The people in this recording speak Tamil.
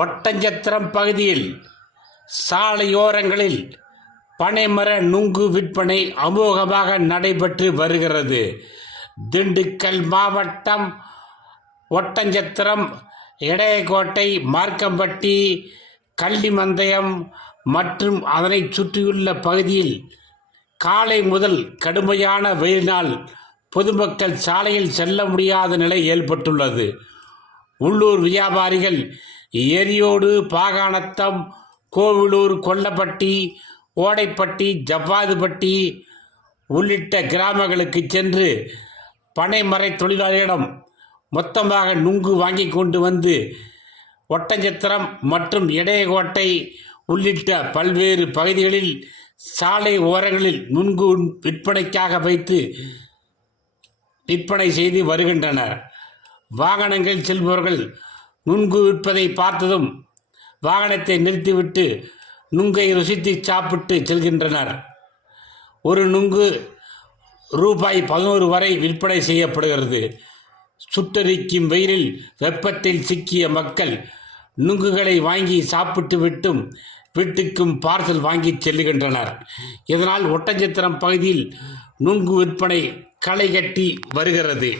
ஒட்டஞ்சத்திரம் பகுதியில் சாலையோரங்களில் பனைமர நுங்கு விற்பனை அமோகமாக நடைபெற்று வருகிறது. திண்டுக்கல் மாவட்டம் ஒட்டஞ்சத்திரம், எடையக்கோட்டை, மார்க்கம்பட்டி, கள்ளிமந்தயம் மற்றும் அதனை சுற்றியுள்ள பகுதியில் காலை முதல் கடுமையான வெயிலினால் பொதுமக்கள் சாலையில் செல்ல முடியாத நிலை ஏற்பட்டுள்ளது. உள்ளூர் வியாபாரிகள் எரியோடு, பாகாணத்தம், கோவிலூர், கொல்லப்பட்டி, ஓடைப்பட்டி, ஜவ்வாதுப்பட்டி உள்ளிட்ட கிராமங்களுக்கு சென்று பனைமரை தொழிலாளிகளிடம் மொத்தமாக நுங்கு வாங்கி கொண்டு வந்து ஒட்டஞ்சத்திரம் மற்றும் எடையக்கோட்டை உள்ளிட்ட பல்வேறு பகுதிகளில் சாலை ஓரங்களில் நுங்கு விற்பனைக்காக வைத்து விற்பனை செய்து வருகின்றனர். வாகனங்கள் செல்பவர்கள் நுங்கு விற்பதை பார்த்ததும் வாகனத்தை நிறுத்திவிட்டு நுங்கை ருசித்து சாப்பிட்டு செல்கின்றனர். ஒரு நுங்கு ரூபாய் 11 வரை விற்பனை செய்யப்படுகிறது. சுட்டெரிக்கும் வெயிலில் வெப்பத்தில் சிக்கிய மக்கள் நுங்குகளை வாங்கி சாப்பிட்டு விட்டும் வீட்டுக்கும் பார்சல் வாங்கி செல்லுகின்றனர். இதனால் ஒட்டஞ்சத்திரம் பகுதியில் நுங்கு விற்பனை களை கட்டி வருகிறது.